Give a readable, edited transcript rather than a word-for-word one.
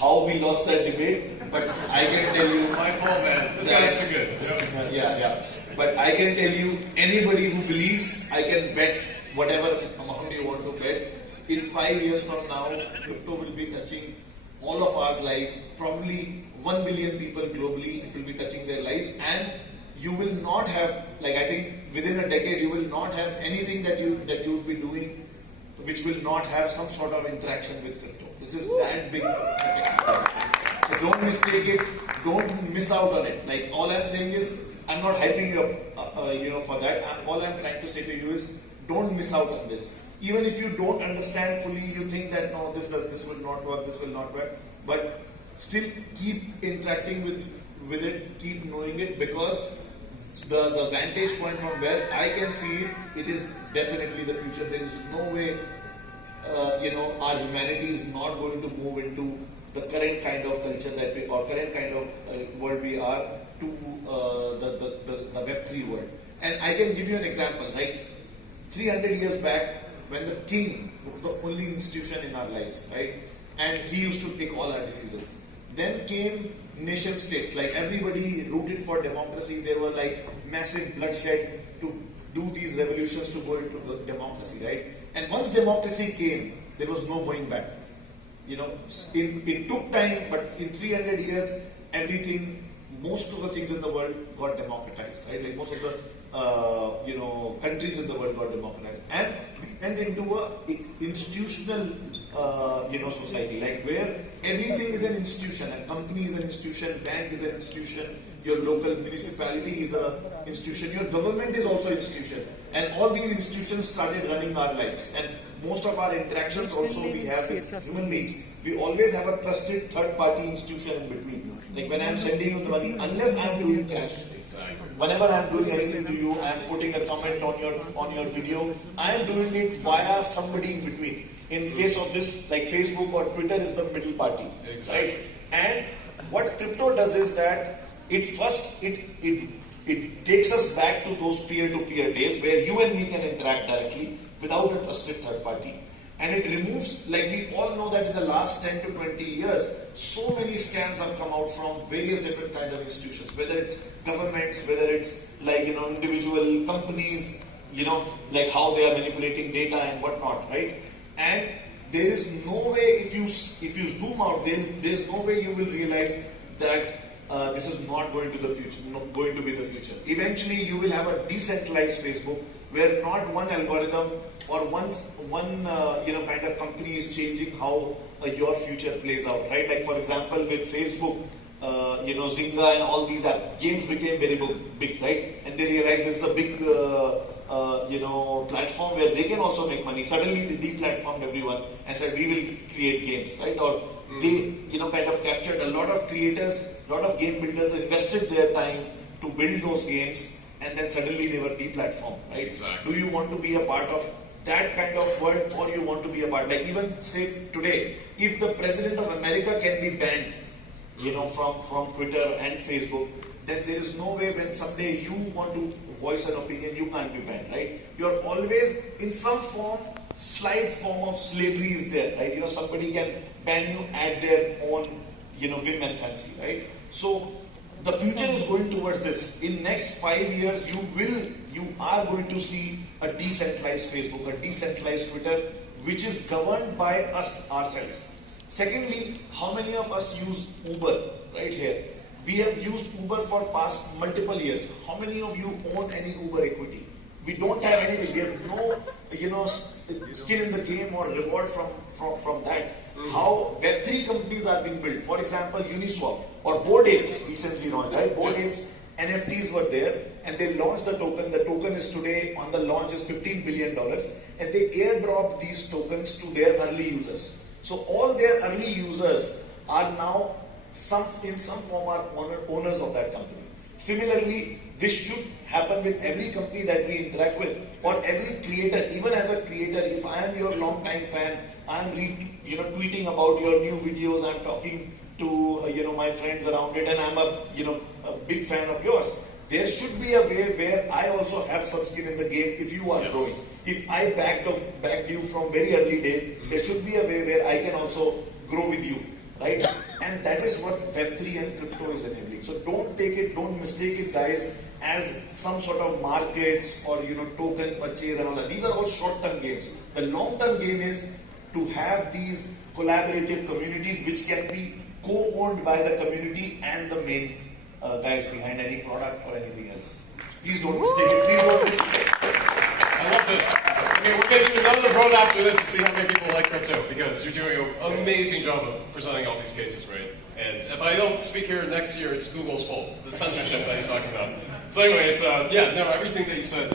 how we lost that debate, but I can tell you... My fault, man. This guy's too good. Yeah. But I can tell you, anybody who believes, I can bet whatever amount you want to bet. In 5 years from now, crypto will be touching all of our life. Probably 1 billion people globally, it will be touching their lives. And you will not have, like I think within a decade, you will not have anything that you would be doing which will not have some sort of interaction with crypto. This is that big. So don't mistake it. Don't miss out on it. Like all I'm saying is, I'm not hyping you up, for that. All I'm trying to say to you is, don't miss out on this. Even if you don't understand fully, you think that no, this will not work, this will not work. But still keep interacting with it, keep knowing it, because the vantage point from where I can see it, it is definitely the future. There is no way, our humanity is not going to move into the current kind of culture that we, or current kind of world we are, to the Web3 world. And I can give you an example, right? 300 years back, when the king was the only institution in our lives, right? And he used to take all our decisions. Then came nation states, like everybody rooted for democracy. There were like massive bloodshed to do these revolutions to go into the democracy, right? And once democracy came, there was no going back. It took time, but in 300 years, everything, most of the things in the world got democratized, right? Like most of the countries in the world got democratized, and we went into a institutional society, like where everything is an institution. A company is an institution, bank is an institution, your local municipality is an institution, your government is also an institution, and all these institutions started running our lives. And most of our interactions also we have with human beings. We always have a trusted third-party institution in between. Like when I am sending you the money, unless I am doing cash, whenever I am doing anything to you, I am putting a comment on your video, I am doing it via somebody in between. In case of this, like Facebook or Twitter is the middle party, right? And what crypto does is that it takes us back to those peer-to-peer days where you and me can interact directly without a trusted third party. And it removes, like we all know that in the last 10 to 20 years, so many scams have come out from various different kinds of institutions, whether it's governments, whether it's like, individual companies, like how they are manipulating data and whatnot, right? And there is no way, if you zoom out, there's no way you will realize that this is not going to be the future. Eventually, you will have a decentralized Facebook where not one algorithm or one kind of company is changing how your future plays out, right? Like for example, with Facebook, Zynga and all these games became very big, right? And they realized this is a big platform where they can also make money. Suddenly they deplatformed everyone and said we will create games, right? Or they kind of captured a lot of creators, a lot of game builders invested their time to build those games, and then suddenly they were deplatformed, right? Exactly. Do you want to be a part of that kind of world, or you want to be a part, like even say today, if the President of America can be banned, from Twitter and Facebook, then there is no way when someday you want to voice an opinion, you can't be banned, right? You're always in some form, slight form of slavery is there, right? Somebody can ban you at their own, whim and fancy, right? So the future is going towards this. In next 5 years, you are going to see a decentralized Facebook, a decentralized Twitter, which is governed by us ourselves. Secondly, how many of us use Uber right here? We have used Uber for past multiple years. How many of you own any Uber equity? We don't have anything. We have no, skin in the game or reward from that. How Web3 companies are being built. For example, Uniswap or Bored Apes recently launched, right? Bored Apes NFTs were there, and they launched the token. The token is today on the launch is $15 billion, and they airdropped these tokens to their early users. So all their early users are now in some form are owners of that company. Similarly, this should happen with every company that we interact with, or every creator. Even as a creator, if I am your long-time fan, I am tweeting about your new videos, I'm talking to my friends around it, and I'm a big fan of yours. There should be a way where I also have some skin in the game if you are growing. If I backed you from very early days, there should be a way where I can also grow with you, right? And that is what Web3 and crypto is enabling. So don't mistake it, guys, as some sort of markets or token purchase and all that. These are all short-term games. The long-term game is to have these collaborative communities which can be co-owned by the community and the main guys behind any product or anything else. Please don't mistake it. Please don't mistake it. I love this. Okay, we'll get to another road after this to see how many people like crypto, because you're doing an amazing job of presenting all these cases, right? And if I don't speak here next year, it's Google's fault. The censorship that he's talking about. So anyway, it's everything that you said.